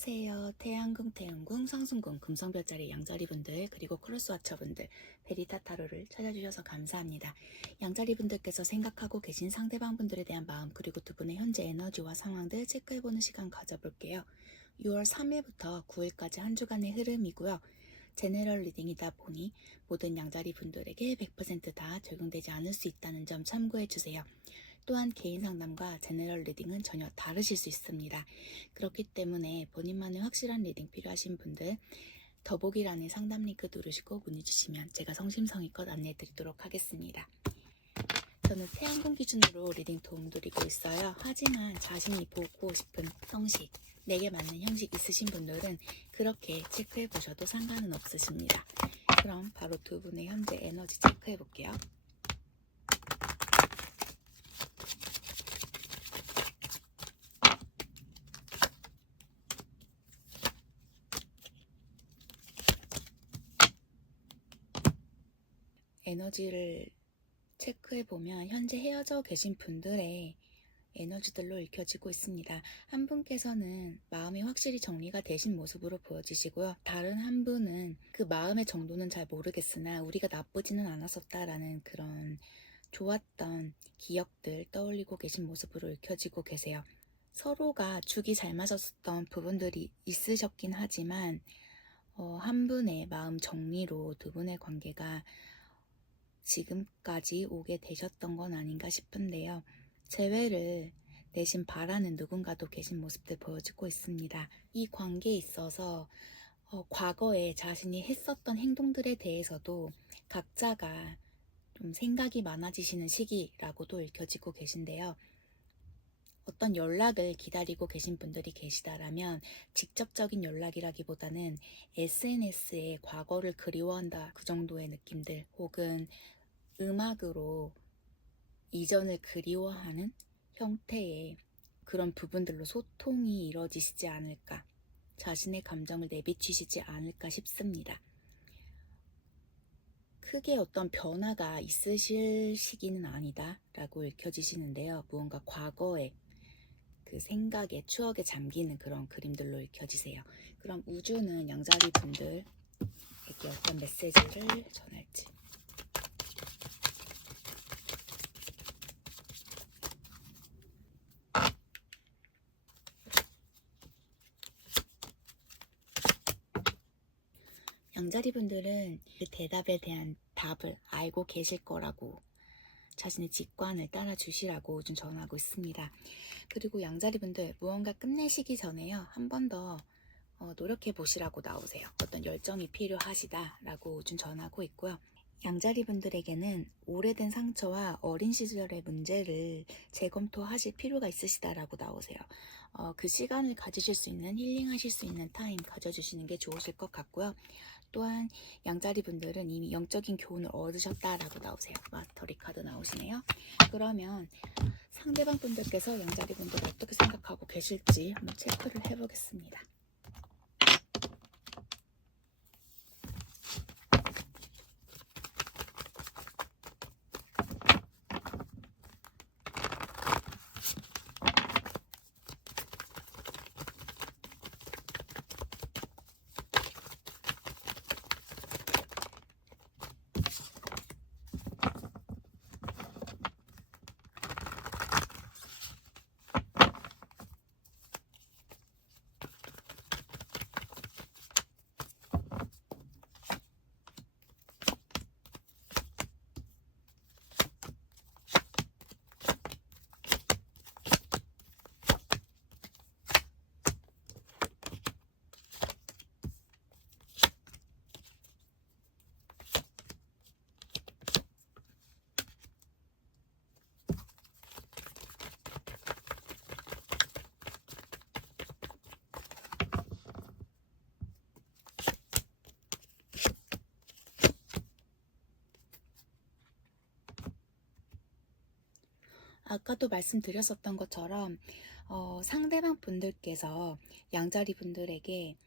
안녕하세요. 태양궁, 태음궁, 상승궁, 금성별자리 양자리분들 그리고 크로스와처분들 베리타타로를 찾아주셔서 감사합니다. 양자리분들께서 생각하고 계신 상대방분들에 대한 마음 그리고 두 분의 현재 에너지와 상황들 체크해보는 시간 가져볼게요. 6월 3일부터 9일까지 한 주간의 흐름이고요. 제너럴 리딩이다 보니 모든 양자리분들에게 100%다 적용되지 않을 수 있다는 점 참고해주세요. 또한 개인 상담과 제너럴 리딩은 전혀 다르실 수 있습니다. 그렇기 때문에 본인만의 확실한 리딩 필요하신 분들 더보기란에 상담 링크 누르시고 문의 주시면 제가 성심성의껏 안내해 드리도록 하겠습니다. 저는 태양궁 기준으로 리딩 도움드리고 있어요. 하지만 자신이 보고 싶은 형식, 내게 맞는 형식 있으신 분들은 그렇게 체크해 보셔도 상관은 없으십니다. 그럼 바로 두 분의 현재 에너지 체크해 볼게요. 에너지를 체크해보면 현재 헤어져 계신 분들의 에너지들로 읽혀지고 있습니다. 한 분께서는 마음이 확실히 정리가 되신 모습으로 보여지시고요. 다른 한 분은 그 마음의 정도는 잘 모르겠으나 우리가 나쁘지는 않았었다라는 그런 좋았던 기억들 떠올리고 계신 모습으로 읽혀지고 계세요. 서로가 죽이 잘 맞았었던 부분들이 있으셨긴 하지만 한 분의 마음 정리로 두 분의 관계가 지금까지 오게 되셨던 건 아닌가 싶은데요. 재회를 내심 바라는 누군가도 계신 모습들 보여지고 있습니다. 이 관계에 있어서 과거에 자신이 했었던 행동들에 대해서도 각자가 좀 생각이 많아지시는 시기라고도 읽혀지고 계신데요. 어떤 연락을 기다리고 계신 분들이 계시다라면 직접적인 연락이라기보다는 SNS에 과거를 그리워한다 그 정도의 느낌들 혹은 음악으로 이전을 그리워하는 형태의 그런 부분들로 소통이 이루어지시지 않을까, 자신의 감정을 내비치시지 않을까 싶습니다. 크게 어떤 변화가 있으실 시기는 아니다 라고 읽혀지시는데요. 무언가 과거의 그 생각에 추억에 잠기는 그런 그림들로 읽혀지세요. 그럼 우주는 양자리 분들에게 어떤 메시지를 전할지. 양자리 분들은 그 대답에 대한 답을 알고 계실 거라고 자신의 직관을 따라 주시라고 좀 전하고 있습니다. 그리고 양자리 분들 무언가 끝내시기 전에요. 한 번 더 노력해 보시라고 나오세요. 어떤 열정이 필요하시다 라고 좀 전하고 있고요. 양자리 분들에게는 오래된 상처와 어린 시절의 문제를 재검토하실 필요가 있으시다라고 나오세요. 그 시간을 가지실 수 있는 힐링하실 수 있는 타임 가져주시는 게 좋으실 것 같고요. 또한 양자리 분들은 이미 영적인 교훈을 얻으셨다라고 나오세요. 마스터리 카드 나오시네요. 그러면 상대방 분들께서 양자리 분들 어떻게 생각하고 계실지 한번 체크를 해보겠습니다. 아까도 말씀드렸었던 것처럼 상대방 분들께서 양자리 분들에게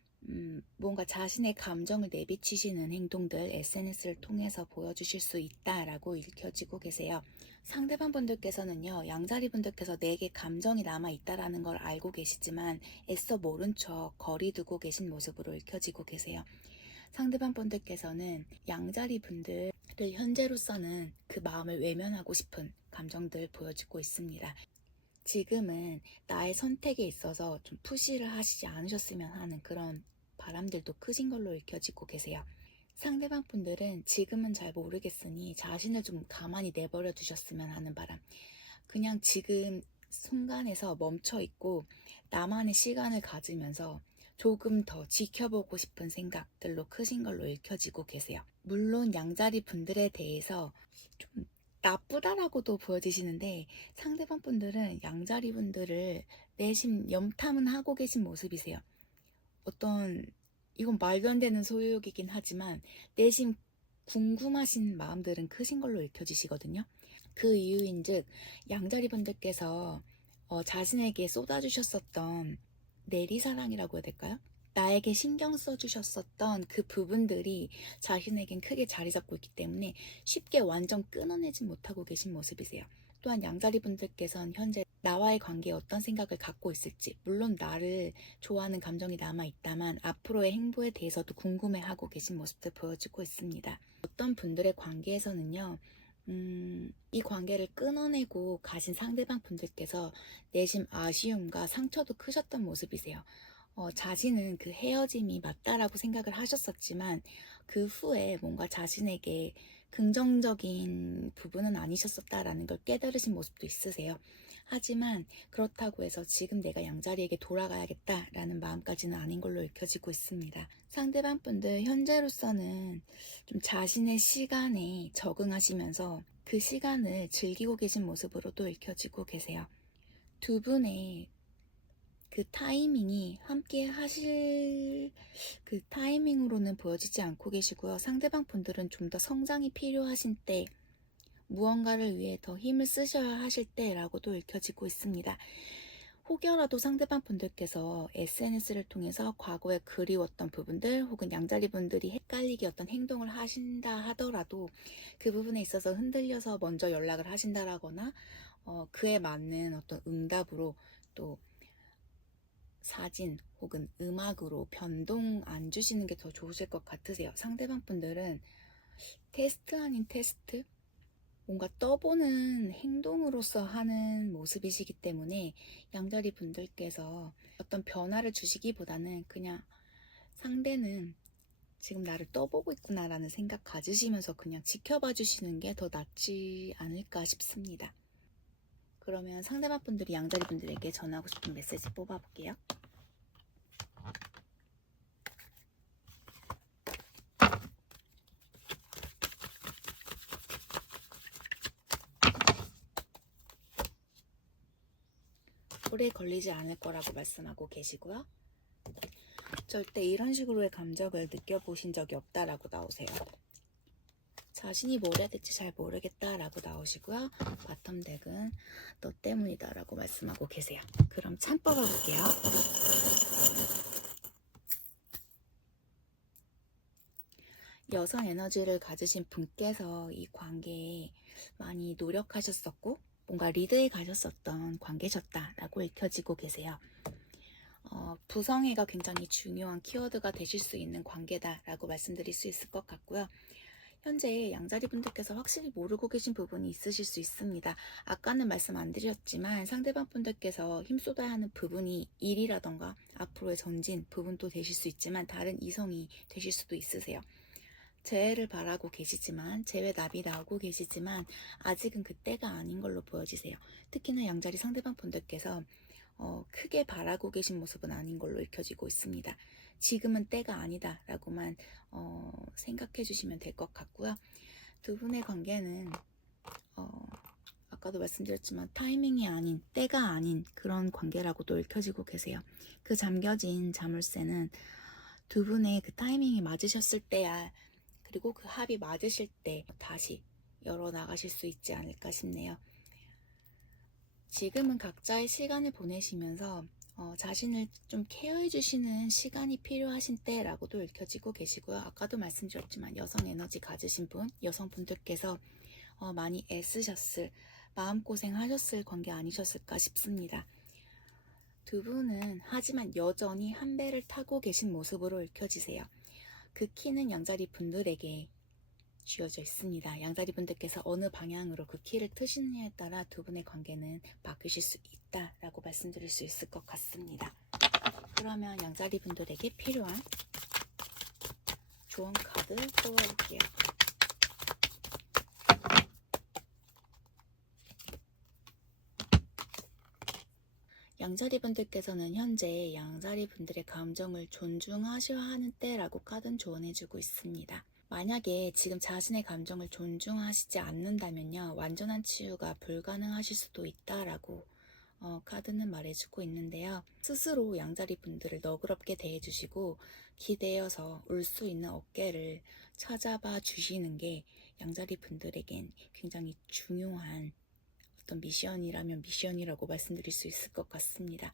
뭔가 자신의 감정을 내비치시는 행동들 SNS를 통해서 보여주실 수 있다라고 읽혀지고 계세요. 상대방 분들께서는요, 양자리 분들께서 내게 감정이 남아있다라는 걸 알고 계시지만 애써 모른 척 거리 두고 계신 모습으로 읽혀지고 계세요. 상대방 분들께서는 양자리 분들을 현재로서는 그 마음을 외면하고 싶은 감정들 보여주고 있습니다. 지금은 나의 선택에 있어서 좀 푸시를 하시지 않으셨으면 하는 그런 바람들도 크신 걸로 읽혀지고 계세요. 상대방 분들은 지금은 잘 모르겠으니 자신을 좀 가만히 내버려 두셨으면 하는 바람. 그냥 지금 순간에서 멈춰 있고 나만의 시간을 가지면서 조금 더 지켜보고 싶은 생각들로 크신 걸로 읽혀지고 계세요. 물론 양자리 분들에 대해서 좀 나쁘다라고도 보여지시는데 상대방 분들은 양자리 분들을 내심 염탐은 하고 계신 모습이세요. 어떤 이건 말도 안 되는 소유욕이긴 하지만 내심 궁금하신 마음들은 크신 걸로 읽혀지시거든요. 그 이유인즉 양자리 분들께서 자신에게 쏟아주셨었던 내리사랑이라고 해야 될까요? 나에게 신경 써주셨었던 그 부분들이 자신에겐 크게 자리 잡고 있기 때문에 쉽게 완전 끊어내지 못하고 계신 모습이세요. 또한 양자리 분들께서는 현재 나와의 관계에 어떤 생각을 갖고 있을지, 물론 나를 좋아하는 감정이 남아있다만 앞으로의 행보에 대해서도 궁금해하고 계신 모습들 보여주고 있습니다. 어떤 분들의 관계에서는요, 이 관계를 끊어내고 가신 상대방 분들께서 내심 아쉬움과 상처도 크셨던 모습이세요. 자신은 그 헤어짐이 맞다라고 생각을 하셨었지만 그 후에 뭔가 자신에게 긍정적인 부분은 아니셨었다라는 걸 깨달으신 모습도 있으세요. 하지만 그렇다고 해서 지금 내가 양자리에게 돌아가야겠다라는 마음까지는 아닌 걸로 읽혀지고 있습니다. 상대방 분들 현재로서는 좀 자신의 시간에 적응하시면서 그 시간을 즐기고 계신 모습으로도 읽혀지고 계세요. 두 분의 그 타이밍이 함께 하실 그 타이밍으로는 보여지지 않고 계시고요. 상대방 분들은 좀 더 성장이 필요하신 때, 무언가를 위해 더 힘을 쓰셔야 하실 때라고도 읽혀지고 있습니다. 혹여라도 상대방 분들께서 SNS를 통해서 과거에 그리웠던 부분들 혹은 양자리 분들이 헷갈리게 어떤 행동을 하신다 하더라도 그 부분에 있어서 흔들려서 먼저 연락을 하신다라거나 그에 맞는 어떤 응답으로 또 사진 혹은 음악으로 변동 안 주시는 게 더 좋으실 것 같으세요. 상대방 분들은 테스트 아닌 테스트? 뭔가 떠보는 행동으로서 하는 모습이시기 때문에 양자리 분들께서 어떤 변화를 주시기보다는 그냥 상대는 지금 나를 떠보고 있구나 라는 생각 가지시면서 그냥 지켜봐 주시는 게 더 낫지 않을까 싶습니다. 그러면 상대방 분들이 양자리 분들에게 전하고 싶은 메시지 뽑아볼게요. 오래 걸리지 않을 거라고 말씀하고 계시고요. 절대 이런 식으로의 감정을 느껴보신 적이 없다라고 나오세요. 자신이 뭘 해야 될지 잘 모르겠다라고 나오시고요. 바텀 덱은 너 때문이다라고 말씀하고 계세요. 그럼 참 뽑아볼게요. 여성 에너지를 가지신 분께서 이 관계에 많이 노력하셨었고 뭔가 리드해 가셨었던 관계셨다라고 읽혀지고 계세요. 부성애가 굉장히 중요한 키워드가 되실 수 있는 관계다라고 말씀드릴 수 있을 것 같고요. 현재 양자리 분들께서 확실히 모르고 계신 부분이 있으실 수 있습니다. 아까는 말씀 안 드렸지만 상대방 분들께서 힘쏟아야 하는 부분이 일이라던가 앞으로의 전진 부분도 되실 수 있지만 다른 이성이 되실 수도 있으세요. 재회를 바라고 계시지만 재회 납이 나오고 계시지만 아직은 그때가 아닌 걸로 보여지세요. 특히나 양자리 상대방 분들께서 크게 바라고 계신 모습은 아닌 걸로 읽혀지고 있습니다. 지금은 때가 아니다 라고만 생각해 주시면 될 것 같고요. 두 분의 관계는 아까도 말씀드렸지만 타이밍이 아닌 때가 아닌 그런 관계라고도 읽혀지고 계세요. 그 잠겨진 자물쇠는 두 분의 그 타이밍이 맞으셨을 때야 그리고 그 합이 맞으실 때 다시 열어나가실 수 있지 않을까 싶네요. 지금은 각자의 시간을 보내시면서 자신을 좀 케어해 주시는 시간이 필요하신 때라고도 읽혀지고 계시고요. 아까도 말씀드렸지만 여성 에너지 가지신 분, 여성분들께서 많이 애쓰셨을, 마음고생 하셨을 관계 아니셨을까 싶습니다. 두 분은 하지만 여전히 한 배를 타고 계신 모습으로 읽혀지세요. 그 키는 양자리 분들에게 쥐어져 있습니다. 양자리 분들께서 어느 방향으로 그 키를 트시느냐에 따라 두 분의 관계는 바뀌실 수 있다라고 말씀드릴 수 있을 것 같습니다. 그러면 양자리 분들에게 필요한 조언 카드 뽑아볼게요. 양자리 분들께서는 현재 양자리 분들의 감정을 존중하셔야 하는 때라고 카드는 조언해주고 있습니다. 만약에 지금 자신의 감정을 존중하시지 않는다면요, 완전한 치유가 불가능하실 수도 있다라고 카드는 말해주고 있는데요. 스스로 양자리 분들을 너그럽게 대해주시고 기대어서 울 수 있는 어깨를 찾아봐 주시는 게 양자리 분들에겐 굉장히 중요한 어떤 미션이라면 미션이라고 말씀드릴 수 있을 것 같습니다.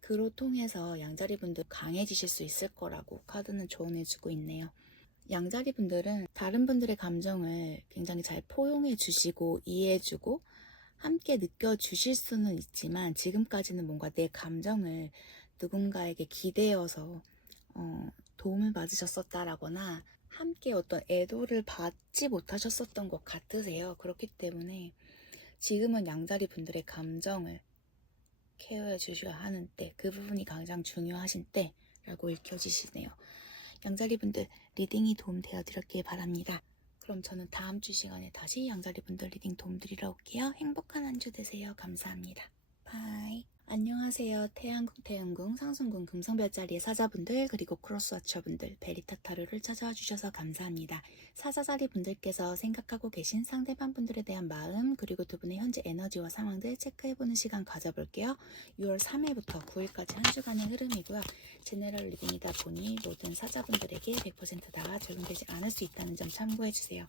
그로 통해서 양자리 분들 강해지실 수 있을 거라고 카드는 조언해주고 있네요. 양자리 분들은 다른 분들의 감정을 굉장히 잘 포용해 주시고 이해해 주고 함께 느껴주실 수는 있지만 지금까지는 뭔가 내 감정을 누군가에게 기대어서 도움을 받으셨었다라거나 함께 어떤 애도를 받지 못하셨었던 것 같으세요. 그렇기 때문에 지금은 양자리 분들의 감정을 케어해 주셔야 하는 때, 그 부분이 가장 중요하신 때라고 읽혀지시네요. 양자리 분들 리딩이 도움되어 드렸길 바랍니다. 그럼 저는 다음 주 시간에 다시 양자리 분들 리딩 도움드리러 올게요. 행복한 한 주 되세요. 감사합니다. 바이. 안녕하세요. 태양궁, 상순궁, 금성별자리의 사자분들, 그리고 크로스워처분들, 베리타타로를 찾아와 주셔서 감사합니다. 사자자리 분들께서 생각하고 계신 상대방 분들에 대한 마음, 그리고 두 분의 현재 에너지와 상황들 체크해보는 시간 가져볼게요. 6월 3일부터 9일까지 한 주간의 흐름이고요. 제너럴 리딩이다 보니 모든 사자분들에게 100%다 적용되지 않을 수 있다는 점 참고해주세요.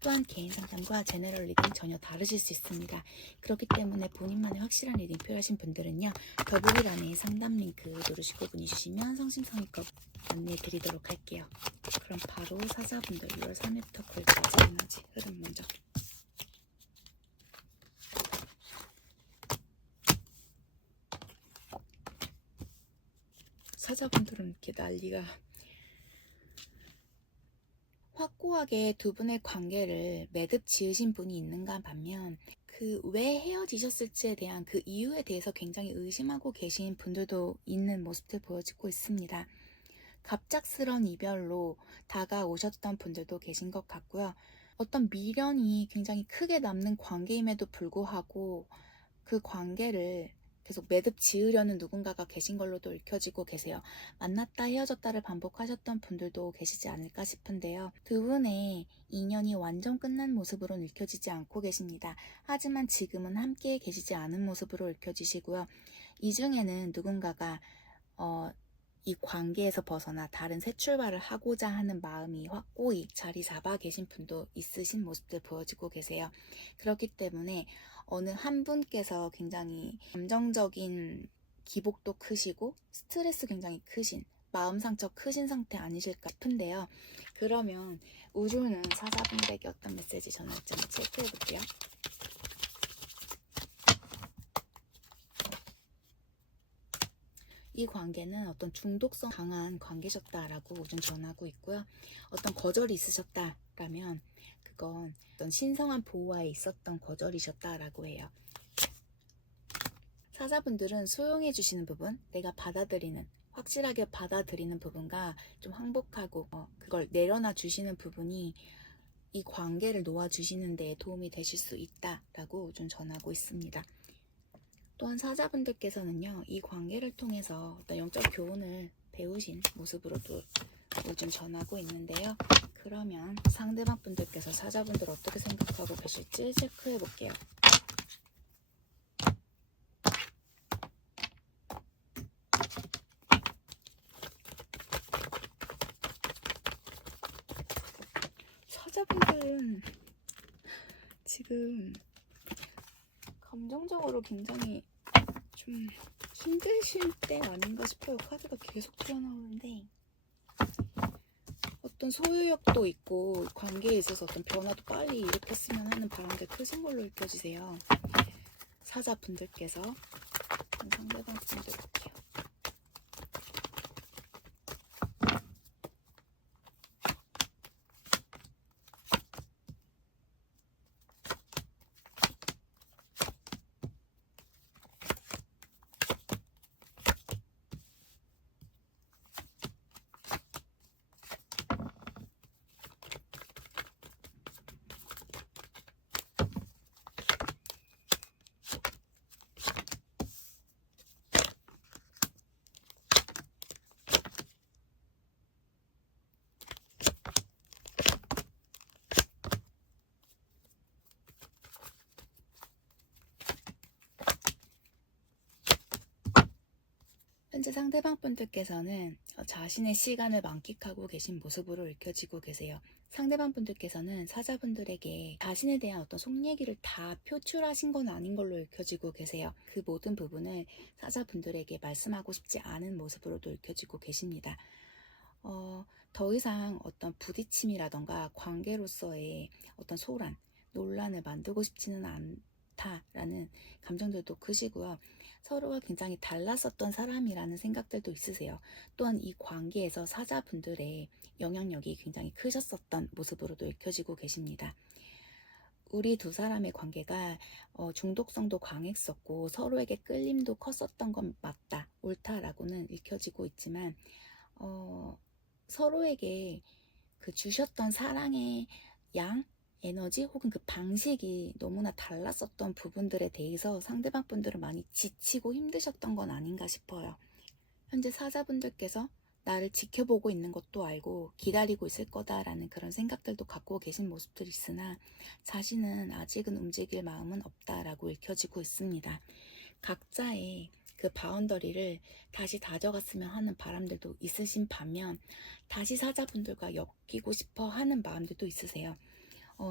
또한 개인 상담과 제너럴 리딩 전혀 다르실 수 있습니다. 그렇기 때문에 본인만의 확실한 리딩 필요하신 분들은요, 더보기란에 상담 링크 누르시고 문의 주시면 성심성의껏 안내해 드리도록 할게요. 그럼 바로 사자분들 6월 3일부터 9일까지 에너지 흐름 먼저. 사자분들은 이렇게 난리가, 확고하게 두 분의 관계를 매듭 지으신 분이 있는가 반면 그 왜 헤어지셨을지에 대한 그 이유에 대해서 굉장히 의심하고 계신 분들도 있는 모습들 보여지고 있습니다. 갑작스런 이별로 다가오셨던 분들도 계신 것 같고요. 어떤 미련이 굉장히 크게 남는 관계임에도 불구하고 그 관계를 계속 매듭 지으려는 누군가가 계신 걸로도 읽혀지고 계세요. 만났다 헤어졌다를 반복하셨던 분들도 계시지 않을까 싶은데요. 두 분의 인연이 완전 끝난 모습으로는 읽혀지지 않고 계십니다. 하지만 지금은 함께 계시지 않은 모습으로 읽혀지시고요. 이 중에는 누군가가 이 관계에서 벗어나 다른 새 출발을 하고자 하는 마음이 확고히 자리 잡아 계신 분도 있으신 모습들 보여지고 계세요. 그렇기 때문에 어느 한 분께서 굉장히 감정적인 기복도 크시고 스트레스 굉장히 크신, 마음 상처 크신 상태 아니실까 싶은데요. 그러면 우주는 사자분들에게 어떤 메시지 전할지 한번 체크해 볼게요. 이 관계는 어떤 중독성 강한 관계셨다라고 우주는 전하고 있고요. 어떤 거절이 있으셨다라면 그건 어떤 신성한 보호하에 있었던 거절이셨다라고 해요. 사자분들은 수용해 주시는 부분, 내가 받아들이는, 확실하게 받아들이는 부분과 좀 항복하고 그걸 내려놔 주시는 부분이 이 관계를 놓아주시는 데 도움이 되실 수 있다라고 좀 전하고 있습니다. 또한 사자분들께서는요, 이 관계를 통해서 어떤 영적 교훈을 배우신 모습으로도 요즘 전하고 있는데요. 그러면 상대방 분들께서 사자분들 어떻게 생각하고 계실지 체크해 볼게요. 사자분들은 지금 감정적으로 굉장히 좀 힘드실 때 아닌가 싶어요. 카드가 계속 튀어나오는데 어떤 소유욕도 있고 관계에 있어서 어떤 변화도 빨리 일으켰으면 하는 바람이 크신 걸로 느껴지세요. 사자분들께서 상대방 분들 볼게요. 현재 상대방 분들께서는 자신의 시간을 만끽하고 계신 모습으로 읽혀지고 계세요. 상대방 분들께서는 사자분들에게 자신에 대한 어떤 속 얘기를 다 표출하신 건 아닌 걸로 읽혀지고 계세요. 그 모든 부분을 사자분들에게 말씀하고 싶지 않은 모습으로도 읽혀지고 계십니다. 더 이상 어떤 부딪힘이라던가 관계로서의 어떤 소란, 논란을 만들고 싶지는 않다라는 감정들도 크시고요. 서로가 굉장히 달랐었던 사람이라는 생각들도 있으세요. 또한 이 관계에서 사자분들의 영향력이 굉장히 크셨었던 모습으로도 읽혀지고 계십니다. 우리 두 사람의 관계가 중독성도 강했었고 서로에게 끌림도 컸었던 건 맞다, 옳다라고는 읽혀지고 있지만 서로에게 그 주셨던 사랑의 양, 에너지 혹은 그 방식이 너무나 달랐었던 부분들에 대해서 상대방 분들은 많이 지치고 힘드셨던 건 아닌가 싶어요. 현재 사자분들께서 나를 지켜보고 있는 것도 알고 기다리고 있을 거다라는 그런 생각들도 갖고 계신 모습들이 있으나 자신은 아직은 움직일 마음은 없다라고 읽혀지고 있습니다. 각자의 그 바운더리를 다시 다져갔으면 하는 바람들도 있으신 반면 다시 사자분들과 엮이고 싶어 하는 마음들도 있으세요.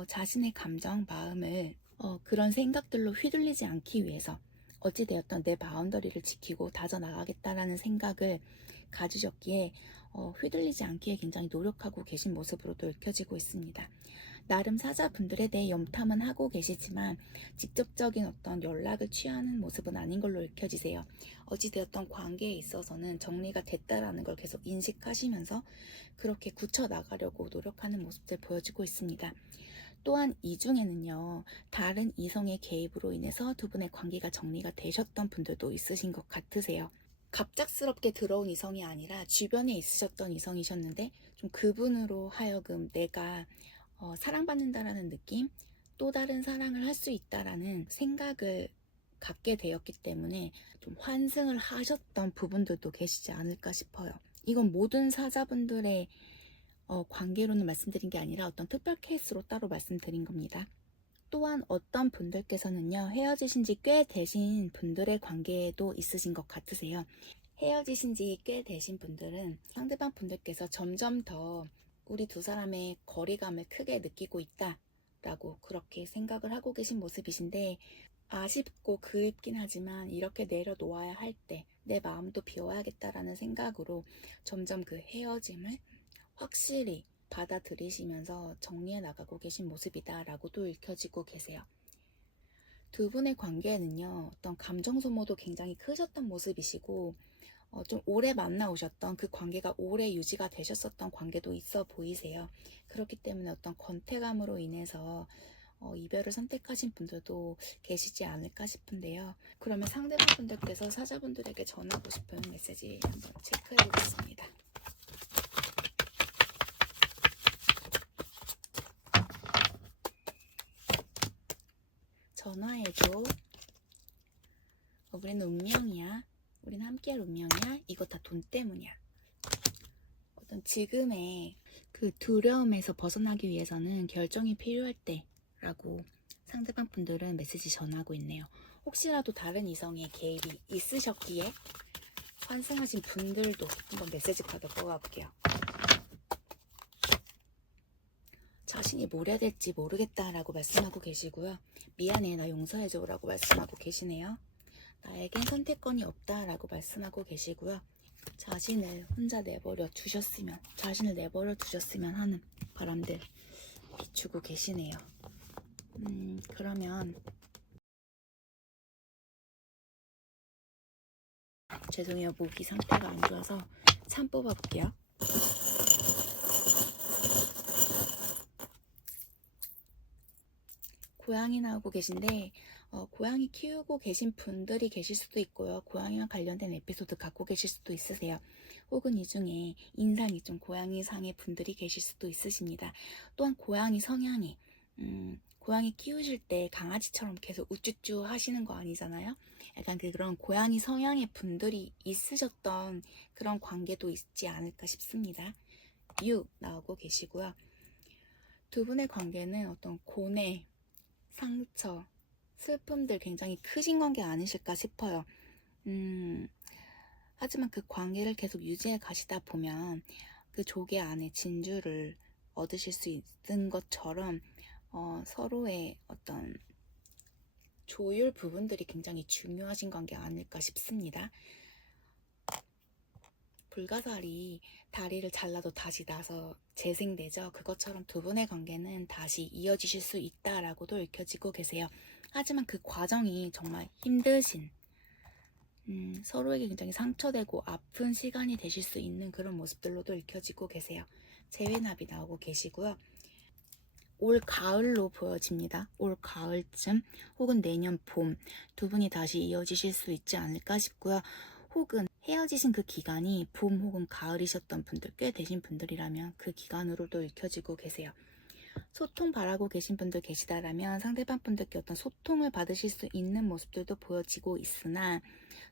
자신의 감정, 마음을 그런 생각들로 휘둘리지 않기 위해서 어찌되었던 내 바운더리를 지키고 다져나가겠다라는 생각을 가지셨기에 휘둘리지 않기에 굉장히 노력하고 계신 모습으로도 읽혀지고 있습니다. 나름 사자분들에 대해 염탐은 하고 계시지만 직접적인 어떤 연락을 취하는 모습은 아닌 걸로 읽혀지세요. 어찌되었던 관계에 있어서는 정리가 됐다라는 걸 계속 인식하시면서 그렇게 굳혀나가려고 노력하는 모습들 보여지고 있습니다. 또한 이 중에는요, 다른 이성의 개입으로 인해서 두 분의 관계가 정리가 되셨던 분들도 있으신 것 같으세요. 갑작스럽게 들어온 이성이 아니라 주변에 있으셨던 이성이셨는데 좀 그분으로 하여금 내가 사랑받는다라는 느낌, 또 다른 사랑을 할 수 있다라는 생각을 갖게 되었기 때문에 좀 환승을 하셨던 부분들도 계시지 않을까 싶어요. 이건 모든 사자분들의 관계로는 말씀드린 게 아니라 어떤 특별 케이스로 따로 말씀드린 겁니다. 또한 어떤 분들께서는요, 헤어지신 지 꽤 되신 분들의 관계에도 있으신 것 같으세요. 헤어지신 지 꽤 되신 분들은 상대방 분들께서 점점 더 우리 두 사람의 거리감을 크게 느끼고 있다라고 그렇게 생각을 하고 계신 모습이신데 아쉽고 그립긴 하지만 이렇게 내려놓아야 할 때 내 마음도 비워야겠다라는 생각으로 점점 그 헤어짐을 확실히 받아들이시면서 정리해 나가고 계신 모습이다라고도 읽혀지고 계세요. 두 분의 관계에는요, 어떤 감정 소모도 굉장히 크셨던 모습이시고 좀 오래 만나오셨던 그 관계가 오래 유지가 되셨었던 관계도 있어 보이세요. 그렇기 때문에 어떤 권태감으로 인해서 이별을 선택하신 분들도 계시지 않을까 싶은데요. 그러면 상대방 분들께서 사자분들에게 전하고 싶은 메시지 한번 체크해 보겠습니다. 전화해줘. 우리는 운명이야. 우리는 함께할 운명이야. 이거 다 돈 때문이야. 어떤 지금의 그 두려움에서 벗어나기 위해서는 결정이 필요할 때라고 상대방 분들은 메시지 전하고 있네요. 혹시라도 다른 이성의 개입이 있으셨기에 환승하신 분들도 한번 메시지 카드 뽑아볼게요. 자신이 뭘 해야 될지 모르겠다라고 말씀하고 계시고요. 미안해, 나 용서해줘 라고 말씀하고 계시네요. 나에겐 선택권이 없다라고 말씀하고 계시고요. 자신을 내버려 두셨으면 하는 바람들 비추고 계시네요. 그러면 죄송해요. 목이 상태가 안 좋아서 참 뽑아볼게요. 고양이 나오고 계신데 고양이 키우고 계신 분들이 계실 수도 있고요. 고양이와 관련된 에피소드 갖고 계실 수도 있으세요. 혹은 이 중에 인상이 좀 고양이상의 분들이 계실 수도 있으십니다. 또한 고양이 성향이 고양이 키우실 때 강아지처럼 계속 우쭈쭈 하시는 거 아니잖아요. 약간 그런 고양이 성향의 분들이 있으셨던 그런 관계도 있지 않을까 싶습니다. 나오고 계시고요. 두 분의 관계는 어떤 고뇌, 상처, 슬픔들 굉장히 크신 관계 아니실까 싶어요. 하지만 그 관계를 계속 유지해 가시다 보면 그 조개 안에 진주를 얻으실 수 있는 것처럼 서로의 어떤 조율 부분들이 굉장히 중요하신 관계 아닐까 싶습니다. 불가사리 다리를 잘라도 다시 나서 재생되죠. 그것처럼 두 분의 관계는 다시 이어지실 수 있다라고도 읽혀지고 계세요. 하지만 그 과정이 정말 힘드신 서로에게 굉장히 상처되고 아픈 시간이 되실 수 있는 그런 모습들로도 읽혀지고 계세요. 재회납이 나오고 계시고요. 올 가을로 보여집니다. 올 가을쯤 혹은 내년 봄 두 분이 다시 이어지실 수 있지 않을까 싶고요. 혹은 헤어지신 그 기간이 봄 혹은 가을이셨던 분들 꽤 되신 분들이라면 그 기간으로도 읽혀지고 계세요. 소통 바라고 계신 분들 계시다라면 상대방 분들께 어떤 소통을 받으실 수 있는 모습들도 보여지고 있으나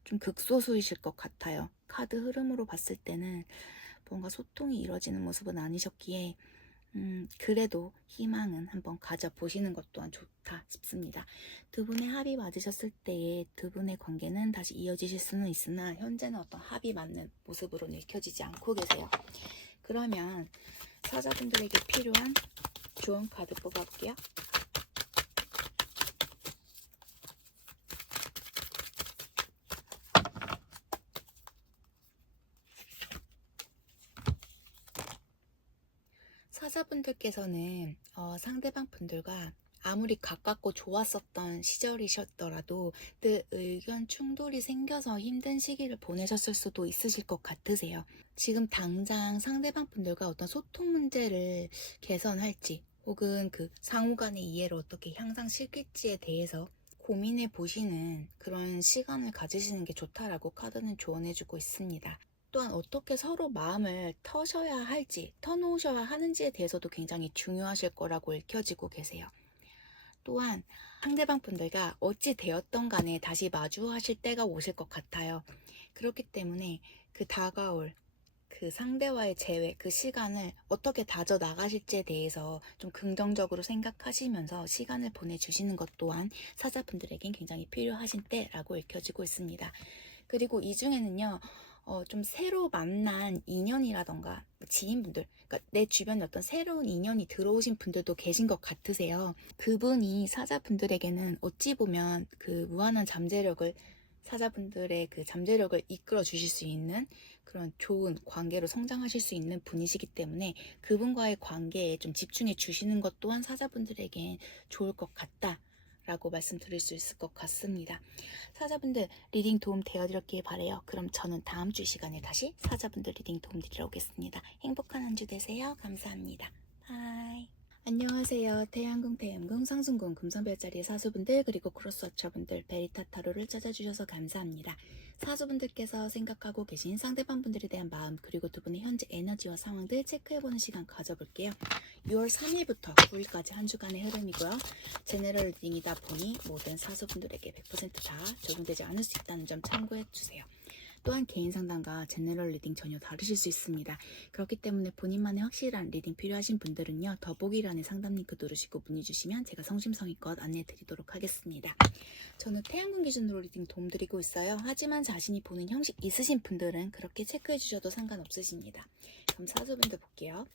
좀 극소수이실 것 같아요. 카드 흐름으로 봤을 때는 뭔가 소통이 이루어지는 모습은 아니셨기에 그래도 희망은 한번 가져보시는 것 또한 좋다 싶습니다. 두 분의 합이 맞으셨을 때에 두 분의 관계는 다시 이어지실 수는 있으나 현재는 어떤 합이 맞는 모습으로는 읽혀지지 않고 계세요. 그러면 사자분들에게 필요한 조언 카드 뽑아볼게요. 사자분들께서는 상대방 분들과 아무리 가깝고 좋았었던 시절이셨더라도 늘 의견 충돌이 생겨서 힘든 시기를 보내셨을 수도 있으실 것 같으세요. 지금 당장 상대방 분들과 어떤 소통 문제를 개선할지 혹은 그 상호 간의 이해를 어떻게 향상시킬지에 대해서 고민해 보시는 그런 시간을 가지시는 게 좋다라고 카드는 조언해주고 있습니다. 또한 어떻게 서로 마음을 터셔야 할지, 터놓으셔야 하는지에 대해서도 굉장히 중요하실 거라고 읽혀지고 계세요. 또한 상대방 분들과 어찌 되었던 간에 다시 마주하실 때가 오실 것 같아요. 그렇기 때문에 그 다가올 그 상대와의 재회, 그 시간을 어떻게 다져 나가실지에 대해서 좀 긍정적으로 생각하시면서 시간을 보내주시는 것 또한 사자분들에겐 굉장히 필요하신 때라고 읽혀지고 있습니다. 그리고 이 중에는요, 좀 새로 만난 인연이라던가 지인분들, 그러니까 내 주변에 어떤 새로운 인연이 들어오신 분들도 계신 것 같으세요. 그분이 사자분들에게는 어찌 보면 그 무한한 잠재력을 사자분들의 그 잠재력을 이끌어 주실 수 있는 그런 좋은 관계로 성장하실 수 있는 분이시기 때문에 그분과의 관계에 좀 집중해 주시는 것 또한 사자분들에겐 좋을 것 같다 라고 말씀드릴 수 있을 것 같습니다. 사자분들 리딩 도움 되어드렸길 바래요. 그럼 저는 다음 주 시간에 다시 사자분들 리딩 도움 드리러 오겠습니다. 행복한 한 주 되세요. 감사합니다. 바이. 안녕하세요. 태양궁, 태음궁, 상승궁, 금성별자리의 사수분들 그리고 크로스워처분들 베리타 타로를 찾아주셔서 감사합니다. 사수분들께서 생각하고 계신 상대방 분들에 대한 마음 그리고 두 분의 현재 에너지와 상황들 체크해보는 시간 가져볼게요. 6월 3일부터 9일까지 한 주간의 흐름이고요. 제너럴 리딩이다 보니 모든 사수분들에게 100%다 적용되지 않을 수 있다는 점 참고해주세요. 또한 개인 상담과 제너럴 리딩 전혀 다르실 수 있습니다. 그렇기 때문에 본인만의 확실한 리딩 필요하신 분들은요. 더보기란에 상담 링크 누르시고 문의 주시면 제가 성심성의껏 안내 드리도록 하겠습니다. 저는 태양궁 기준으로 리딩 도움드리고 있어요. 하지만 자신이 보는 형식 있으신 분들은 그렇게 체크해 주셔도 상관없으십니다. 그럼 사주분들 볼게요.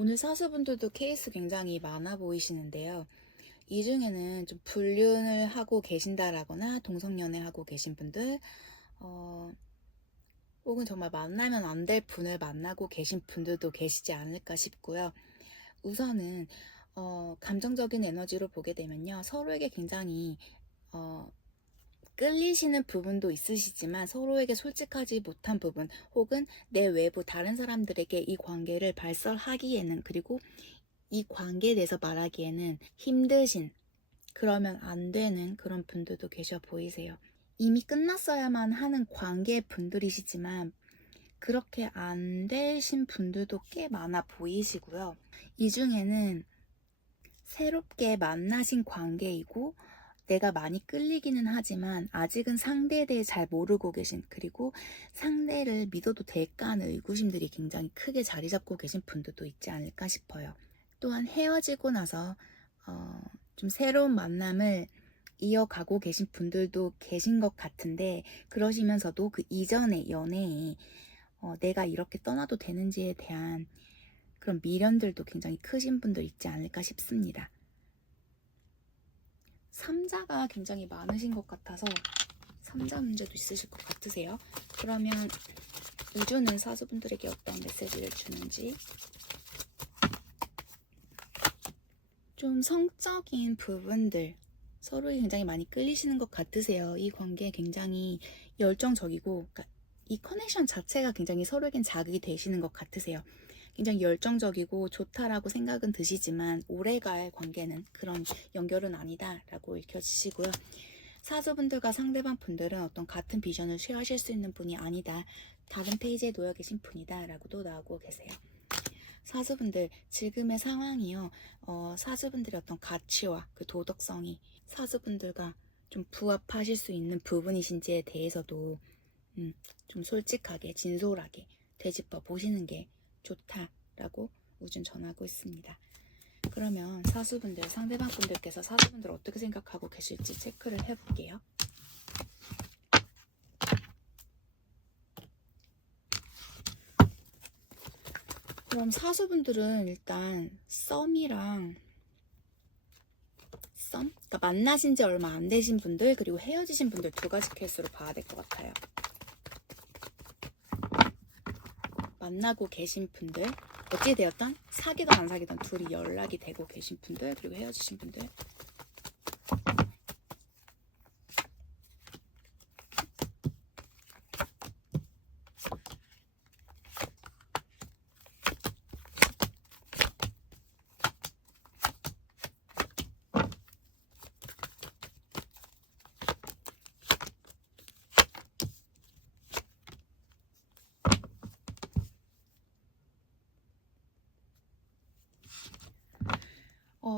오늘 사수분들도 케이스 굉장히 많아 보이시는데요. 이 중에는 좀 불륜을 하고 계신다라거나 동성연애 하고 계신 분들, 혹은 정말 만나면 안 될 분을 만나고 계신 분들도 계시지 않을까 싶고요. 우선은 감정적인 에너지로 보게 되면요. 서로에게 굉장히 끌리시는 부분도 있으시지만 서로에게 솔직하지 못한 부분, 혹은 내 외부 다른 사람들에게 이 관계를 발설하기에는, 그리고 이 관계에 대해서 말하기에는 힘드신, 그러면 안 되는 그런 분들도 계셔 보이세요. 이미 끝났어야만 하는 관계 분들이시지만 그렇게 안 되신 분들도 꽤 많아 보이시고요. 이 중에는 새롭게 만나신 관계이고 내가 많이 끌리기는 하지만 아직은 상대에 대해 잘 모르고 계신, 그리고 상대를 믿어도 될까 하는 의구심들이 굉장히 크게 자리 잡고 계신 분들도 있지 않을까 싶어요. 또한 헤어지고 나서 좀 새로운 만남을 이어가고 계신 분들도 계신 것 같은데, 그러시면서도 그 이전의 연애에 내가 이렇게 떠나도 되는지에 대한 그런 미련들도 굉장히 크신 분들 있지 않을까 싶습니다. 3자가 굉장히 많으신 것 같아서 3자 문제도 있으실 것 같으세요. 그러면 우주는 사수분들에게 어떤 메시지를 주는지. 좀 성적인 부분들, 서로에 굉장히 많이 끌리시는 것 같으세요. 이 관계에 굉장히 열정적이고, 그러니까 이 커넥션 자체가 굉장히 서로에겐 자극이 되시는 것 같으세요. 굉장히 열정적이고 좋다라고 생각은 드시지만 오래갈 관계는 그런 연결은 아니다라고 읽혀지시고요. 사수분들과 상대방 분들은 어떤 같은 비전을 쉐어하실 수 있는 분이 아니다, 다른 페이지에 놓여 계신 분이다 라고도 나오고 계세요. 사수분들, 지금의 상황이요, 사수분들의 어떤 가치와 그 도덕성이 사수분들과 좀 부합하실 수 있는 부분이신지에 대해서도 좀 솔직하게 진솔하게 되짚어 보시는 게 좋다라고 우준 전하고 있습니다. 그러면 사수분들, 상대방 분들께서 사수분들 어떻게 생각하고 계실지 체크를 해볼게요. 그럼 사수분들은 일단 그러니까 만나신 지 얼마 안 되신 분들, 그리고 헤어지신 분들 두 가지 케이스로 봐야 될 것 같아요. 만나고 계신 분들, 어찌되었던 사귀던 안 사귀던 둘이 연락이 되고 계신 분들, 그리고 헤어지신 분들.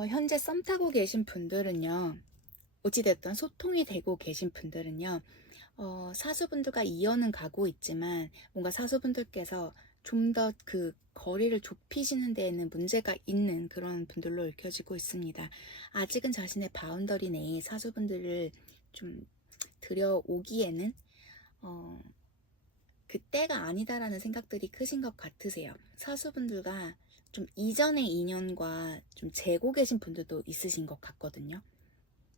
현재 썸 타고 계신 분들은요, 어찌됐든 소통이 되고 계신 분들은요, 사수분들과 이어는 가고 있지만 뭔가 사수분들께서 좀 더 그 거리를 좁히시는 데에는 문제가 있는 그런 분들로 읽혀지고 있습니다. 아직은 자신의 바운더리 내에 사수분들을 좀 들여오기에는 그때가 아니다라는 생각들이 크신 것 같으세요. 사수분들과 좀 이전의 인연과 좀 재고 계신 분들도 있으신 것 같거든요.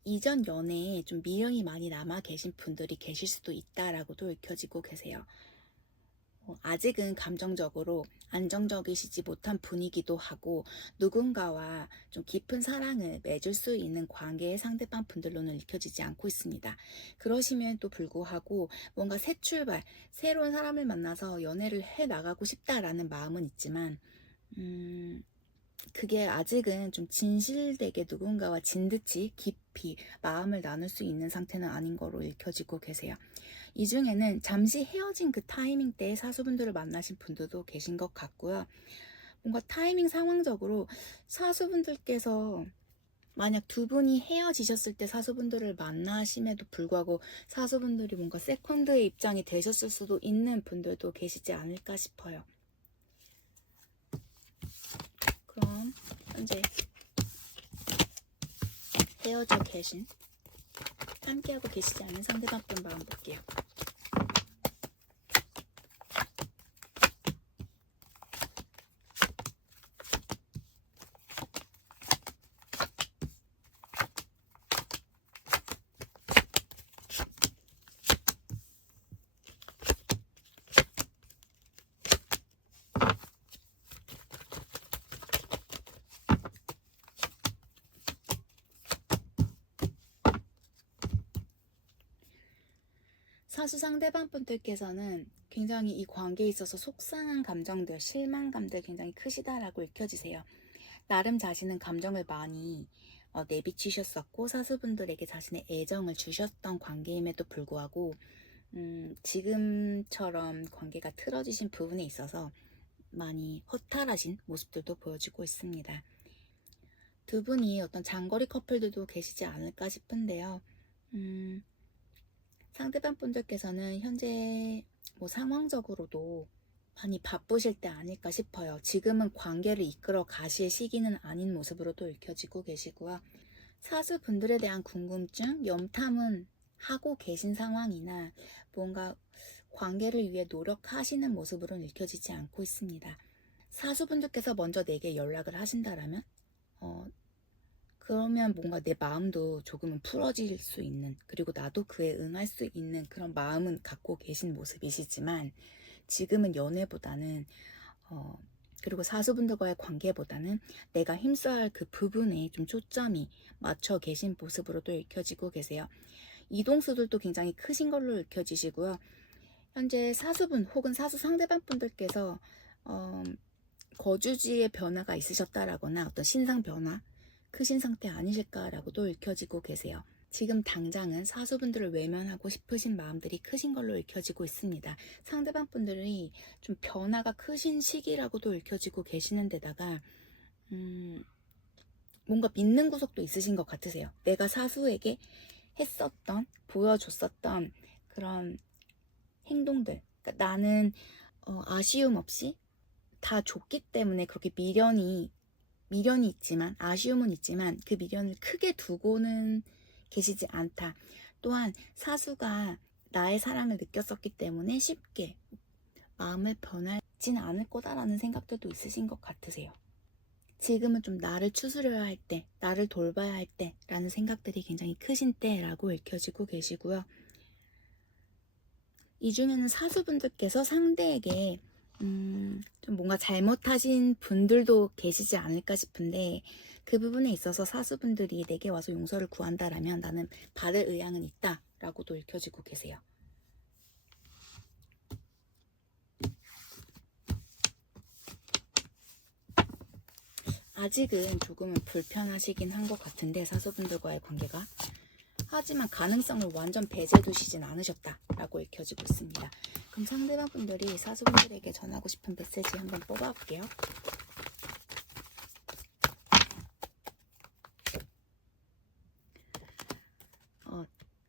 이전 연애에 좀 미련이 많이 남아 계신 분들이 계실 수도 있다라고도 읽혀지고 계세요. 아직은 감정적으로 안정적이시지 못한 분이기도 하고, 누군가와 좀 깊은 사랑을 맺을 수 있는 관계의 상대방 분들로는 읽혀지지 않고 있습니다. 그러시면 또 불구하고 뭔가 새 출발, 새로운 사람을 만나서 연애를 해 나가고 싶다라는 마음은 있지만 그게 아직은 좀 진실되게 누군가와 진듯이 깊이 마음을 나눌 수 있는 상태는 아닌 거로 읽혀지고 계세요. 이 중에는 잠시 헤어진 그 타이밍 때 사수분들을 만나신 분들도 계신 것 같고요. 뭔가 타이밍 상황적으로 사수분들께서 만약 두 분이 헤어지셨을 때 사수분들을 만나심에도 불구하고 사수분들이 뭔가 세컨드의 입장이 되셨을 수도 있는 분들도 계시지 않을까 싶어요. 그럼 현재 헤어져 계신, 함께하고 계시지 않은 상대방 분 마음 볼게요. 사수 상대방 분들께서는 굉장히 이 관계에 있어서 속상한 감정들, 실망감들 굉장히 크시다라고 읽혀지세요. 나름 자신은 감정을 많이 내비치셨었고 사수분들에게 자신의 애정을 주셨던 관계임에도 불구하고 지금처럼 관계가 틀어지신 부분에 있어서 많이 허탈하신 모습들도 보여지고 있습니다. 두 분이 어떤 장거리 커플들도 계시지 않을까 싶은데요. 상대방 분들께서는 현재 상황적으로도 많이 바쁘실 때 아닐까 싶어요. 지금은 관계를 이끌어 가실 시기는 아닌 모습으로도 읽혀지고 계시고요. 사수분들에 대한 궁금증, 염탐은 하고 계신 상황이나 뭔가 관계를 위해 노력하시는 모습으로는 읽혀지지 않고 있습니다. 사수분들께서 먼저 내게 연락을 하신다라면 그러면 뭔가 내 마음도 조금은 풀어질 수 있는, 그리고 나도 그에 응할 수 있는 그런 마음은 갖고 계신 모습이시지만 지금은 연애보다는 그리고 사수분들과의 관계보다는 내가 힘써야 할 그 부분에 좀 초점이 맞춰 계신 모습으로도 읽혀지고 계세요. 이동수들도 굉장히 크신 걸로 읽혀지시고요. 현재 사수분 혹은 사수 상대방 분들께서 거주지의 변화가 있으셨다라거나 어떤 신상 변화 크신 상태 아니실까라고도 읽혀지고 계세요. 지금 당장은 사수분들을 외면하고 싶으신 마음들이 크신 걸로 읽혀지고 있습니다. 상대방 분들이 좀 변화가 크신 시기라고도 읽혀지고 계시는 데다가 뭔가 믿는 구석도 있으신 것 같으세요. 내가 사수에게 했었던, 보여줬었던 그런 행동들, 그러니까 나는 아쉬움 없이 다 줬기 때문에 그렇게 미련이 있지만, 아쉬움은 있지만 그 미련을 크게 두고는 계시지 않다. 또한 사수가 나의 사랑을 느꼈었기 때문에 쉽게 마음을 변하진 않을 거다라는 생각들도 있으신 것 같으세요. 지금은 좀 나를 추스려야 할 때, 나를 돌봐야 할 때라는 생각들이 굉장히 크신 때라고 읽혀지고 계시고요. 이 중에는 사수분들께서 상대에게 좀 뭔가 잘못하신 분들도 계시지 않을까 싶은데, 그 부분에 있어서 사수분들이 내게 와서 용서를 구한다라면 나는 받을 의향은 있다 라고도 읽혀지고 계세요. 아직은 조금은 불편하시긴 한 것 같은데, 사수분들과의 관계가. 하지만 가능성을 완전 배제두시진 않으셨다라고 읽혀지고 있습니다. 그럼 상대방 분들이 사수분들에게 전하고 싶은 메시지 한번 뽑아볼게요.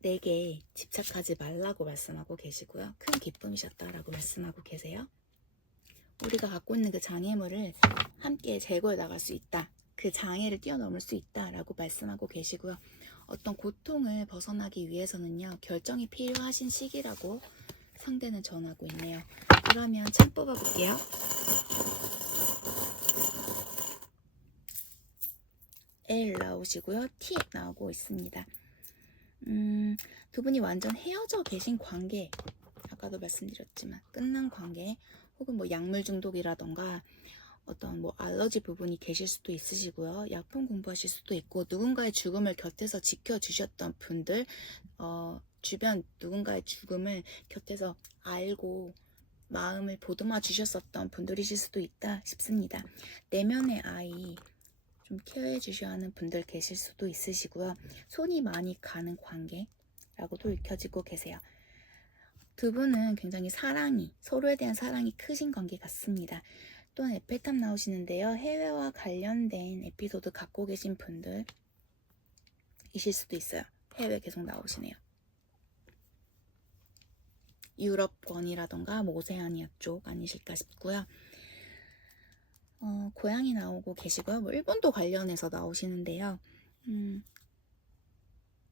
내게 집착하지 말라고 말씀하고 계시고요. 큰 기쁨이셨다라고 말씀하고 계세요. 우리가 갖고 있는 그 장애물을 함께 제거해 나갈 수 있다. 그 장애를 뛰어넘을 수 있다라고 말씀하고 계시고요. 어떤 고통을 벗어나기 위해서는요, 결정이 필요하신 시기라고 상대는 전하고 있네요. 그러면 참 뽑아볼게요. L 나오시고요. T 나오고 있습니다. 두 분이 완전 헤어져 계신 관계, 아까도 말씀드렸지만 끝난 관계, 혹은 약물 중독이라던가 어떤 알러지 부분이 계실 수도 있으시고요. 약품 공부하실 수도 있고, 누군가의 죽음을 곁에서 지켜주셨던 분들, 주변 누군가의 죽음을 곁에서 알고 마음을 보듬어 주셨었던 분들이실 수도 있다 싶습니다. 내면의 아이 좀 케어해 주셔야 하는 분들 계실 수도 있으시고요. 손이 많이 가는 관계라고도 읽혀지고 계세요. 두 분은 굉장히 서로에 대한 사랑이 크신 관계 같습니다. 또한 에펠탑 나오시는데요. 해외와 관련된 에피소드 갖고 계신 분들이실 수도 있어요. 해외 계속 나오시네요. 유럽권이라던가 오세아니아 쪽 아니실까 싶고요. 고양이 나오고 계시고요. 일본도 관련해서 나오시는데요.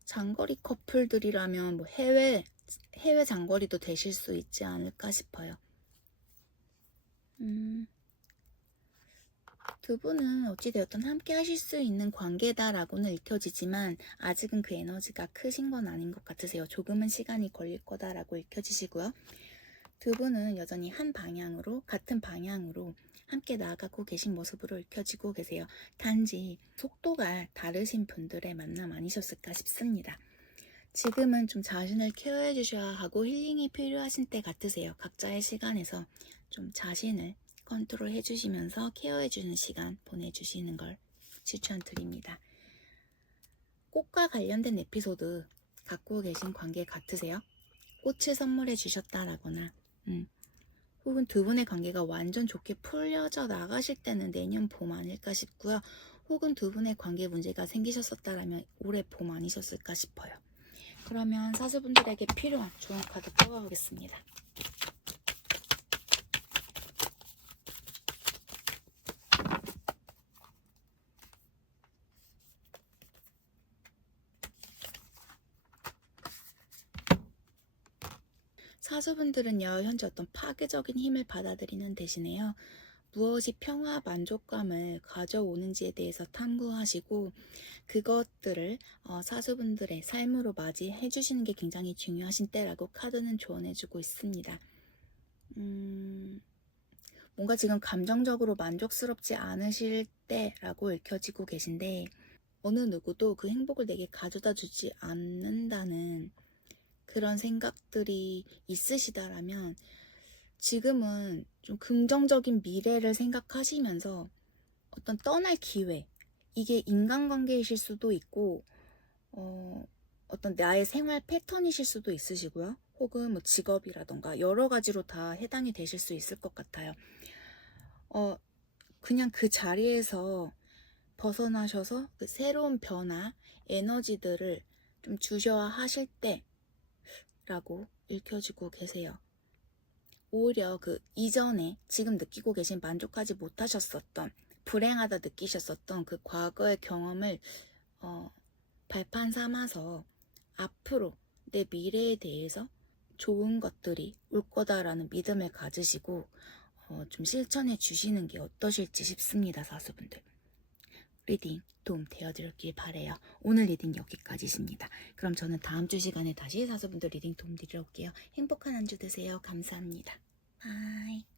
장거리 커플들이라면 해외 장거리도 되실 수 있지 않을까 싶어요. 두 분은 어찌되었든 함께 하실 수 있는 관계다라고는 읽혀지지만 아직은 그 에너지가 크신 건 아닌 것 같으세요. 조금은 시간이 걸릴 거다라고 읽혀지시고요. 두 분은 여전히 같은 방향으로 함께 나아가고 계신 모습으로 읽혀지고 계세요. 단지 속도가 다르신 분들의 만남 아니셨을까 싶습니다. 지금은 좀 자신을 케어해 주셔야 하고 힐링이 필요하신 때 같으세요. 각자의 시간에서 좀 자신을 컨트롤해 주시면서 케어해 주는 시간 보내주시는 걸 추천드립니다. 꽃과 관련된 에피소드 갖고 계신 관계 같으세요? 꽃을 선물해 주셨다라거나 혹은 두 분의 관계가 완전 좋게 풀려져 나가실 때는 내년 봄 아닐까 싶고요. 혹은 두 분의 관계 문제가 생기셨었다라면 올해 봄 아니셨을까 싶어요. 그러면 사수분들에게 필요한 좋은 카드 뽑아보겠습니다. 사수분들은요, 현재 어떤 파괴적인 힘을 받아들이는 대신에요, 무엇이 평화, 만족감을 가져오는지에 대해서 탐구하시고 그것들을 사수분들의 삶으로 맞이해 주시는 게 굉장히 중요하신 때라고 카드는 조언해주고 있습니다. 뭔가 지금 감정적으로 만족스럽지 않으실 때라고 읽혀지고 계신데 어느 누구도 그 행복을 내게 가져다 주지 않는다는 그런 생각들이 있으시다라면 지금은 좀 긍정적인 미래를 생각하시면서 어떤 떠날 기회, 이게 인간관계이실 수도 있고 어떤 나의 생활 패턴이실 수도 있으시고요. 혹은 뭐 직업이라던가 여러 가지로 다 해당이 되실 수 있을 것 같아요. 그냥 그 자리에서 벗어나셔서 그 새로운 변화, 에너지들을 좀 주셔야 하실 때라고 읽혀지고 계세요. 오히려 그 이전에 지금 느끼고 계신 만족하지 못하셨었던 불행하다 느끼셨었던 그 과거의 경험을 발판 삼아서 앞으로 내 미래에 대해서 좋은 것들이 올 거다라는 믿음을 가지시고 좀 실천해 주시는 게 어떠실지 싶습니다. 사수분들. 리딩 도움 되어드렸길 바래요. 오늘 리딩 여기까지입니다. 그럼 저는 다음 주 시간에 다시 사수분들 리딩 도움 드리러 올게요. 행복한 한 주 되세요. 감사합니다. 바이.